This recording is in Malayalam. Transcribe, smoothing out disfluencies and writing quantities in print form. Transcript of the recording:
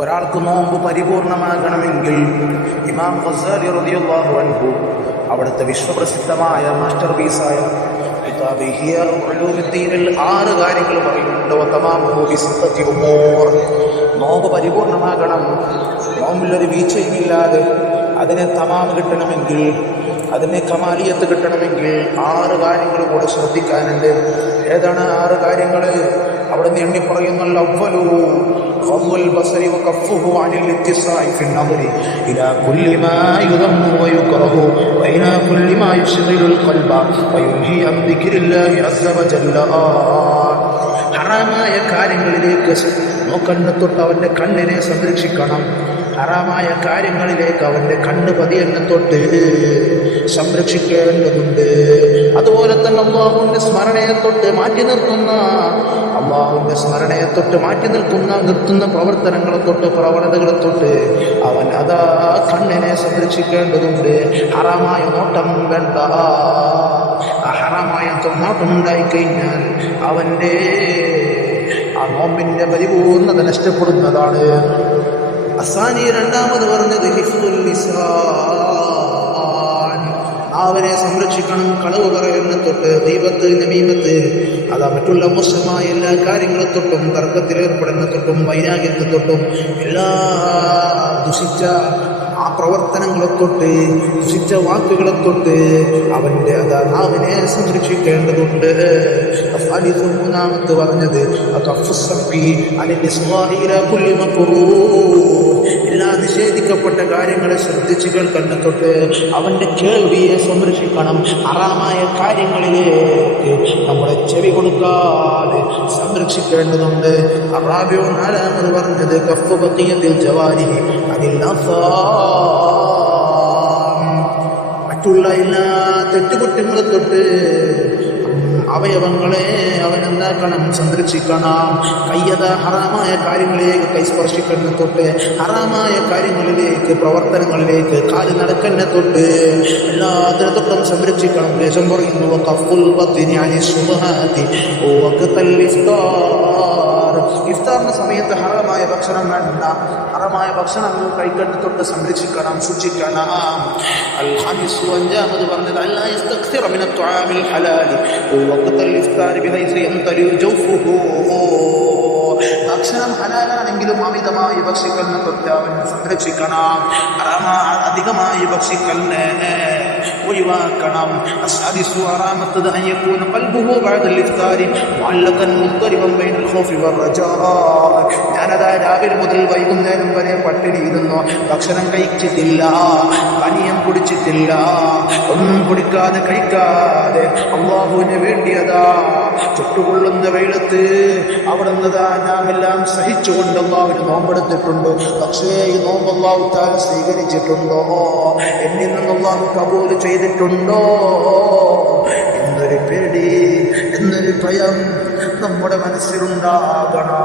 ഒരാൾക്ക് നോമ്പ് പരിപൂർണമാകണമെങ്കിൽ ഇമാം ഗസാലി റളിയല്ലാഹു അൻഹു അവിടുത്തെ വിശ്വപ്രസിദ്ധമായ മാസ്റ്റർ പീസായ കിതാബ് ഇഹ്യാ ഉലൂമുദ്ദീനിൽ 6 കാര്യങ്ങൾ പറയുന്നുണ്ട്. നോമ്പ് പരിപൂർണമാകണം, നോമ്പിലൊരു വീഴ്ചയുമില്ലാതെ അതിനെ തമാം കിട്ടണമെങ്കിൽ, അതിനെ കമാലിയത്ത് കിട്ടണമെങ്കിൽ 6 കാര്യങ്ങൾ കൂടെ ശ്രദ്ധിക്കാനുണ്ട്. ഏതാണ് 6 കാര്യങ്ങൾ? അവിടെ നിന്ന് എണ്ണി പറയുന്നുള്ള അവ്വലു ഖദ്ദുൽ ബസരി വഖഫുഹു അനിൽ ഇത്തിസാഇ ഫി النظر ഇലാ കുല്ലി മാ യുദമ്മു വയുക്റഹു വഇലാ കുല്ലി മാ യുശ്ഗിലുൽ ഖൽബ വയുൽഹി അൻ ദിക്രില്ലാഹി അസ്സ വജല്ല. ഹറാമായ കാര്യങ്ങളിലേക്ക് നോക്കണ്ട തൊട്ട് അവൻ്റെ കണ്ണിനെ സംരക്ഷിക്കണം. ഹറാമായ കാര്യങ്ങളിലേക്ക് അവൻ്റെ കണ്ണ് പതിയെണ്ണ തൊട്ട് സംരക്ഷിക്കേണ്ടതുണ്ട്. അതുപോലെ തന്നെ അല്ലാഹുവിൻ്റെ സ്മരണയെ തൊട്ട് മാറ്റി നിർത്തുന്ന പ്രവർത്തനങ്ങളെ തൊട്ട്, പ്രവണതകളെ തൊട്ട് അവൻ അതാ കണ്ണിനെ സംരക്ഷിക്കേണ്ടതുണ്ട്. ഹറാമായ നോട്ടം വേണ്ട. ആ ഹറാമായ നോട്ടം ഉണ്ടായിക്കഴിഞ്ഞാൽ അവൻ്റെ ആ നോമ്പിൻ്റെ പരിപൂർണത നഷ്ടപ്പെടുന്നതാണ്. അസാനി രണ്ടാമത് പറഞ്ഞത് ഹിഫ്ദുൽ ലിസാൻ, അവനെ സംരക്ഷിക്കണം. കളവ് പറയുന്ന തൊട്ട്, ഗീബത്ത്, നമീമത്ത്, അതാ മറ്റുള്ള മോശമായ എല്ലാ കാര്യങ്ങളെ തൊട്ടും, തർക്കത്തിലേർപ്പെടുന്ന തൊട്ടും, വൈരാഗ്യത്തെ തൊട്ടും, എല്ലാ ദുഷിച്ച ആ പ്രവർത്തനങ്ങളെ തൊട്ട്, ദുഷിച്ച വാക്കുകളെ തൊട്ട് അവൻ്റെ അതാ നാവിനെ സംരക്ഷിക്കേണ്ടതുണ്ട്. മൂന്നാമത്ത് പറഞ്ഞത് എല്ലാ നിഷേധിക്കപ്പെട്ട കാര്യങ്ങളെ ശ്രദ്ധിച്ചു കേൾക്കുന്ന തൊട്ട് അവൻ്റെ കേൾവിയെ സംരക്ഷിക്കണം. ഹറാമായ കാര്യങ്ങളിലേക്ക് നമ്മളെ ചെവി കൊടുക്കാതെ സംരക്ഷിക്കേണ്ടതുണ്ട്. അറാബിയോ നാലാമത് പറഞ്ഞത് കഫ് ബഖിയത്തിൽ ജവാരിഹി അനിൽ മറ്റുള്ള എല്ലാ തെറ്റുകുറ്റങ്ങളെ തൊട്ട് അവയവങ്ങളെ അവനെന്താക്കണം? സംരക്ഷിക്കണം. കയ്യത ഹറാമായ കാര്യങ്ങളിലേക്ക് കൈസ്പർശിക്കുന്ന തൊട്ട്, ഹറാമായ കാര്യങ്ങളിലേക്ക്, പ്രവർത്തനങ്ങളിലേക്ക് കാല് നടക്കുന്ന തൊട്ട് എല്ലാത്തിനെ തൊട്ടും സംരക്ഷിക്കണം. ദേശം പറയുന്നു ഇഫ്താറിന്റെ സമയത്ത് ഹറാമായ ഭക്ഷണം വേണ്ട. ഹറാമായ ഭക്ഷണം കഴിക്കുന്ന തൊട്ട് സംരക്ഷിക്കണം, സൂക്ഷിക്കണം. അഞ്ചാമത് പറഞ്ഞത് അല്ലാ യസ്തക്സിറ മിന ത്വആമിൽ ഹലാലി വഖ്തൽ ഇഫ്താരി ബിഹൈസി യംതലി ജൗഫുഹു. ഭക്ഷണം ഹലാലാണെങ്കിലും അമിതമായി ഭക്ഷിക്കുന്ന തൊട്ട് അവൻ സംരക്ഷിക്കണം. അധികമായി ഭക്ഷിക്കലിനെ ഒഴിവാക്കണം. ആറാമത്തത് അയ്യക്കൂന ഖൽബുഹു ബഅദൽ ഇഫ്താരി മുഅല്ലഖൻ മുദ്തരിബൻ ബൈനൽ ഖൗഫി വറജാ. ഞാനതാ രാവിലെ മുതൽ വൈകുന്നേരം വരെ പട്ടിണി ഇരുന്നു, ഭക്ഷണം കഴിച്ചിട്ടില്ല, പാനീയം കുടിച്ചിട്ടില്ല, ഒന്നും കുടിക്കാതെ കഴിക്കാതെ അല്ലാഹുവിന് വേണ്ടിയതാ ചുട്ടുകൊള്ളുന്ന വെയിലത്ത് അവിടുന്ന് നാം എല്ലാം സഹിച്ചുകൊണ്ട് അല്ലാഹുവിന് നോമ്പെടുത്തിട്ടുണ്ട്. പക്ഷേ ഈ നോമ്പ് അല്ലാഹു തആല സ്വീകരിച്ചിട്ടുണ്ടോ? എന്നിൽ നിന്ന് അല്ലാഹു കബൂൽ ചെയ്തിട്ടുണ്ടോ എന്നൊരു പേടി, എന്നൊരു ഭയം നമ്മുടെ മനസ്സിലുണ്ടാകണം.